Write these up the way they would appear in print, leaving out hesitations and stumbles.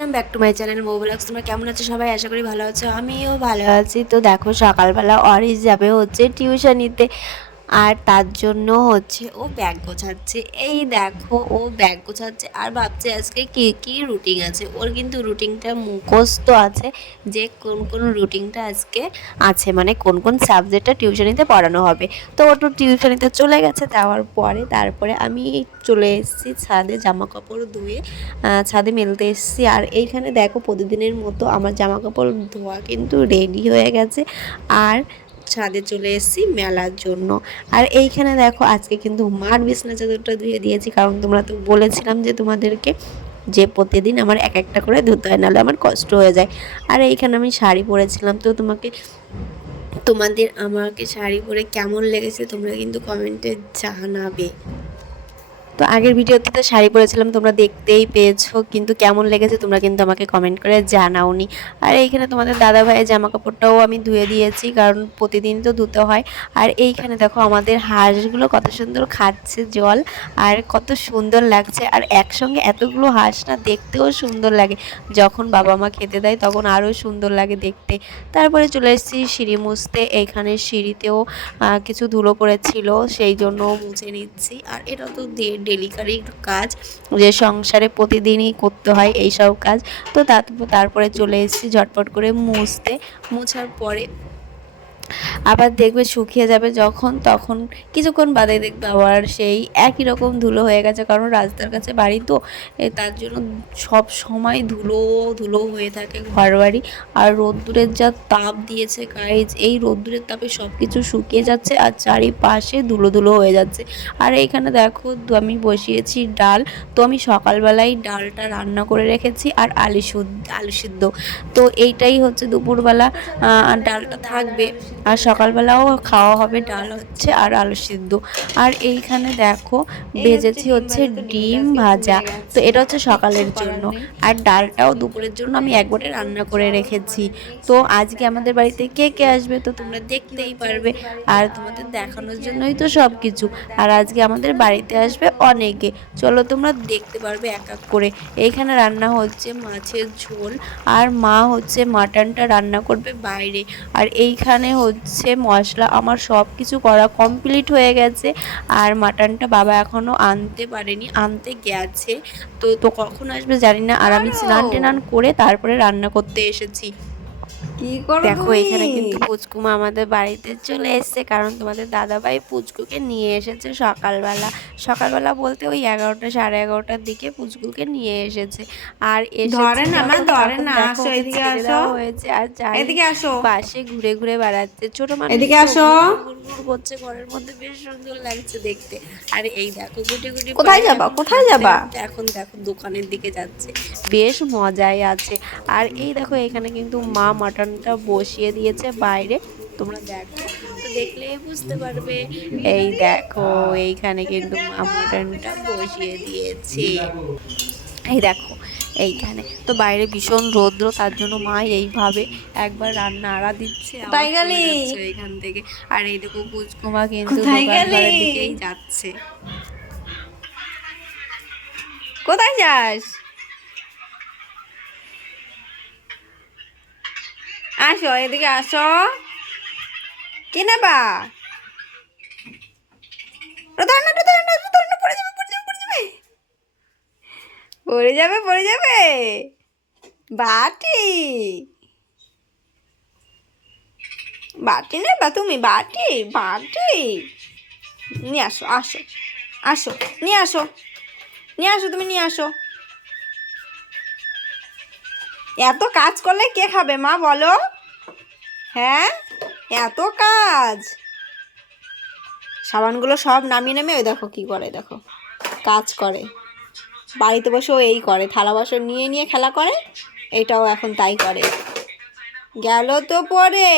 Welcome back to my channel Mou blogs. তোমরা কেমন আছো সবাই? আশা করি ভালো আছো। আমিও ভালো আছি। তো দেখো, সকালবেলা অরিস যাবে হচ্ছে টিউশনিতে, আর তার জন্য হচ্ছে ও ব্যাগ গোছাচ্ছে। এই দেখো, ও ব্যাগ গোছাচ্ছে আর ভাবছে আজকে কি কি রুটিন আছে। ওর কিন্তু রুটিনটা মুখস্থ আছে, যে কোন কোন রুটিনটা আজকে আছে, মানে কোন কোন সাবজেক্টটা টিউশনিতে পড়ানো হবে। তো ও তো টিউশনিতে চলে গেছে। যাওয়ার পরে তারপরে আমি চলে এসেছি ছাদে, জামা কাপড় ধুয়ে ছাদে মেলতে এসেছি। আর এইখানে দেখো, প্রতিদিনের মতো আমার জামা কাপড় ধোয়া কিন্তু রেডি হয়ে গেছে, আর ছাদে চলে এসেছি মেলার জন্য। আর এইখানে দেখো, আজকে কিন্তু মার বিছনা চাদরটা ধুয়ে দিয়েছি, কারণ তোমরা তো বলেছিলাম যে তোমাদেরকে যে প্রতিদিন আমার এক একটা করে ধুতে হয়, নাহলে আমার কষ্ট হয়ে যায়। আর এইখানে আমি শাড়ি পরেছিলাম, তো তোমাদের আমাকে শাড়ি পরে কেমন লেগেছে তোমরা কিন্তু কমেন্টে জানাবে। তো আগের ভিডিওতে তো শাড়ি পরেছিলাম, তোমরা দেখতেই পেয়েছো, কিন্তু কেমন লেগেছে তোমরা কিন্তু আমাকে কমেন্ট করে জানাওনি। আর এইখানে তোমাদের দাদা ভাইয়ের জামা কাপড়টাও আমি ধুয়ে দিয়েছি, কারণ প্রতিদিন তো ধুতে হয়। আর এইখানে দেখো, আমাদের হাঁসগুলো কত সুন্দর খাচ্ছে জল, আর কত সুন্দর লাগছে। আর একসঙ্গে এতগুলো হাঁস না, দেখতেও সুন্দর লাগে। যখন বাবা মা খেতে দেয় তখন আরও সুন্দর লাগে দেখতে। তারপরে চলে এসেছি সিঁড়ি মুছতে। এইখানে সিঁড়িতেও কিছু ধুলো পড়েছিল, সেই জন্য মুছে নিচ্ছি। আর এটা তো ডেলিকারি কাজ, যে সংসারে প্রতিদিনই করতে হয় এইসব কাজ। তো তারপরে চলে এসেছি ঝটপট করে মুছতে। মোছার পরে আবার দেখবে শুকিয়ে যাবে যখন, তখন কিছুক্ষণ বাদে দেখবে আবার সেই একই রকম ধুলো হয়ে গেছে, কারণ রাস্তার কাছে বাড়ি তো, তার জন্য সব সময় ধুলো ধুলো হয়ে থাকে ঘর বাড়ি। আর রোদ্দুরের যা তাপ দিয়েছে গাইজ, এই রোদ্দুরের তাপে সব কিছু শুকিয়ে যাচ্ছে আর চারিপাশে ধুলো ধুলো হয়ে যাচ্ছে। আর এইখানে দেখো, আমি বসিয়েছি ডাল। তো আমি সকালবেলায় ডালটা রান্না করে রেখেছি, আর আলু সিদ্ধ। তো এইটাই হচ্ছে দুপুরবেলা ডালটা থাকবে, আর সকালবেলাও খাওয়া হবে ডাল হচ্ছে আর আলু সিদ্ধ। আর এইখানে দেখো, ভেজেছি হচ্ছে ডিম ভাজা। তো এটা হচ্ছে সকালের জন্য, আর ডালটাও দুপুরের জন্য আমি একবারে রান্না করে রেখেছি। তো আজকে আমাদের বাড়িতে কে কে আসবে তো তোমরা দেখতেই পারবে, আর তোমাদের দেখানোর জন্যই তো সব কিছু। আর আজকে আমাদের বাড়িতে আসবে অনেকে, চলো তোমরা দেখতে পারবে এক এক করে। এইখানে রান্না হচ্ছে মাছের ঝোল, আর মা হচ্ছে মাটনটা রান্না করবে বাইরে। আর এইখানে হচ্ছে মশলা, আমার সব কিছু করা কমপ্লিট হয়ে গেছে। আর মাটনটা বাবা এখনও আনতে পারেনি, আনতে গেছে। তো কখন আসবে জানি না। আর আমি স্নান টেনান করে তারপরে রান্না করতে এসেছি। কি করো দেখো, তুমি? এখানে কিন্তু পুচকুমা আমাদের বাড়িতে চলে এসেছে, কারণ তোমাদের দাদাভাই পুচকুকে নিয়ে এসেছে সকালবেলা। সকালবেলা বলতে ওই 11টা সাড়ে 11টার দিকে পুচকুকে নিয়ে এসেছে। আর এসেছে ধরে না মা, যখন, ধরে তখন না। দেখো আসো, ওকে এদিকে ছেড়ে আসো। দেওয়া হয়েছে, আর এদিকে আসো। চারিপাশে ঘুরে ঘুরে বেড়াচ্ছে। ছোট মানুষ এদিকে তো আসো। ঘুর ঘুর করছে ঘরের মধ্যে, বেশ সুন্দর লাগছে দেখতে। আর এই দেখো, গুটি গুটি কোথায় পায়ে যাবা? এখন কোথায় হাঁটতে যাবা? হাঁটতে এখন দেখো দোকানের দিকে যাচ্ছে, বেশ মজাই আছে। আর এই দেখো, এখানে কিন্তু মা মাটনটা বসিয়ে দিয়েছে বাইরে, তোমরা দেখো, তো দেখলেই বুঝতে পারবে। এই দেখো, এইখানে কিন্তু মা মাটনটা বসিয়ে দিয়েছে। এই দেখো, এইখানে তো বাইরে ভীষণ রৌদ্র, তার জন্য মা এইভাবে একবার রান্না আড়া দিচ্ছে, আবার কোথায় চলে গেলি? যাচ্ছে এখান থেকে। আর এই দেখো, পুচকুমা কিন্তু কোথায় দোকান গেলি? ঘরের দিকেই যাচ্ছে। কোথায় যাস? আসো, এদিকে আসো। কি নেবা? ধরে না, ধরে না, ধরে না, পড়ে যাবে, পড়ে যাবে, পড়ে যাবে। পড়ে যাবে, পড়ে যাবে। বাটি। বাটি নেবা তুমি? বাটি, বাটি। নিয়ে আসো, আসো, আসো, নিয়ে আসো, নিয়ে আসো, তুমি নিয়ে আসো। এত কাজ করলে কে খাবে মা, বলো? হ্যাঁ, এত কাজ। সাবানগুলো সব নামিয়ে নেমে ওই দেখো কি করে, দেখো কাজ করে। বাড়িতে বসেও এই করে, থালা বাসন নিয়ে নিয়ে খেলা করে। এটাও এখন তাই করে। গেল তো পরে।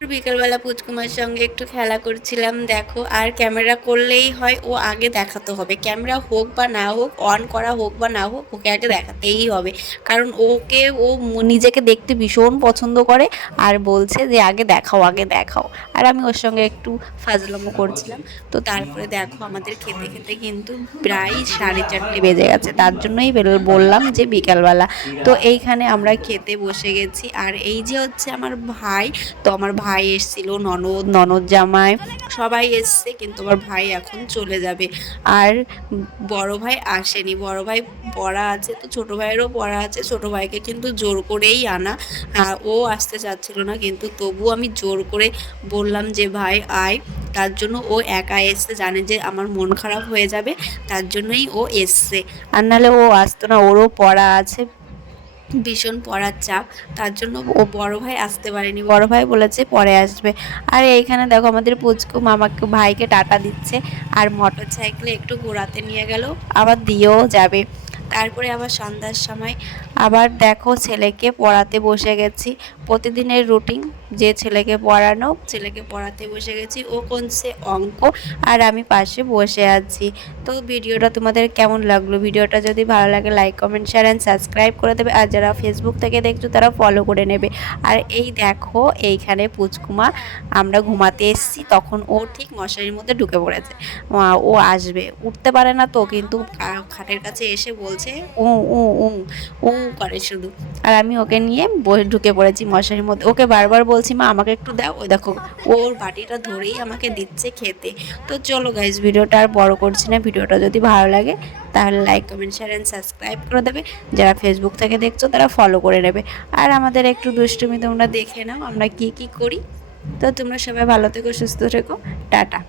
বিকেলবেলা পুচকুমার সঙ্গে একটু খেলা করছিলাম দেখো। আর ক্যামেরা করলেই হয়, ও আগে দেখাতে হবে, ক্যামেরা হোক বা না হোক, অন করা হোক বা না হোক, ওকে আগে দেখাতেই হবে। কারণ ও নিজেকে দেখতে ভীষণ পছন্দ করে আর বলছে যে আগে দেখাও, আগে দেখাও। আর আমি ওর সঙ্গে একটু ফাজলামো করছিলাম। তো তারপরে দেখো আমাদের খেতে খেতে কিন্তু প্রায় 4:30 বেজে গেছে, তার জন্যই বললাম যে বিকালবেলা। তো এইখানে আমরা খেতে বসে গেছি। আর এই যে হচ্ছে আমার ভাই, তো আমার ভাই এসেছিল, ননদ জামাই সবাই এসছে, কিন্তু আমার ভাই এখন চলে যাবে। আর বড় ভাই আসেনি, বড় ভাই পড়া আছে, তো ছোট ভাইয়েরও পড়া আছে। ছোট ভাইকে কিন্তু জোর করেই আনা, ও আসতে চাচ্ছিল না, কিন্তু তবু আমি জোর করে বললাম যে ভাই আয়। তার জন্য ও একা এসছে, জানে যে আমার মন খারাপ হয়ে যাবে, তার জন্যই ও এসছে। আর নাহলে ও আসতো না, ওরও পড়া আছে, ভীষণ পড়ার চাপ, তার জন্য ও বড় ভাই আসতে পারেনি। বড় ভাই বলেছে পরে আসবে। আর এইখানে দেখো আমাদের পুচকু মামাকে ভাইকে টাটা দিচ্ছে, আর মোটর সাইকেলে একটু ঘোরাতে নিয়ে গেল, আবার দিয়েও যাবে। তারপরে আবার সন্ধ্যার সময় আবার দেখো ছেলেকে পড়াতে বসে গেছি, প্রতিদিনের রুটিন, যে ছেলেকে পড়ানো, ছেলেকে পড়াতে বসে গেছি, ও করছে অঙ্ক আর আমি পাশে বসে আছি। তো ভিডিওটা তোমাদের কেমন লাগলো? ভিডিওটা যদি ভালো লাগে like comment share and subscribe করে দেবে, আর যারা ফেসবুক থেকে দেখছো তারা ফলো করে নেবে। আর এই দেখো এইখানে পুচকুমা, আমরা ঘুমাতে এসেছি তখন ও ঠিক মশারির মধ্যে ঢুকে পড়েছে। ও আসবে, উঠতে পারে না তো, কিন্তু খাটের কাছে এসে বলছে উ উ উ উ করে শুধু। আর আমি ওকে নিয়ে ঢুকে পড়েছি মশারির মধ্যে, ওকে বারবার বলছি মা আমাকে একটু দাও, ওই দেখো ওর বাটিটা ধরেই আমাকে দিচ্ছে খেতে। তো চলো গাইজ, ভিডিওটা আর বড় করছি না। ভিডিওটা যদি ভালো লাগে তাহলে like comment share and subscribe করে দেবে, যারা ফেসবুক থেকে দেখছো তারা ফলো করে নেবে। আর আমাদের একটু দুষ্টুমি তোমরা দেখে নাও আমরা কি কি করি। তো তোমরা সবাই ভালো থেকো, সুস্থ থেকো, টাটা।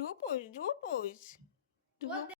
ডুপোস ডুপোস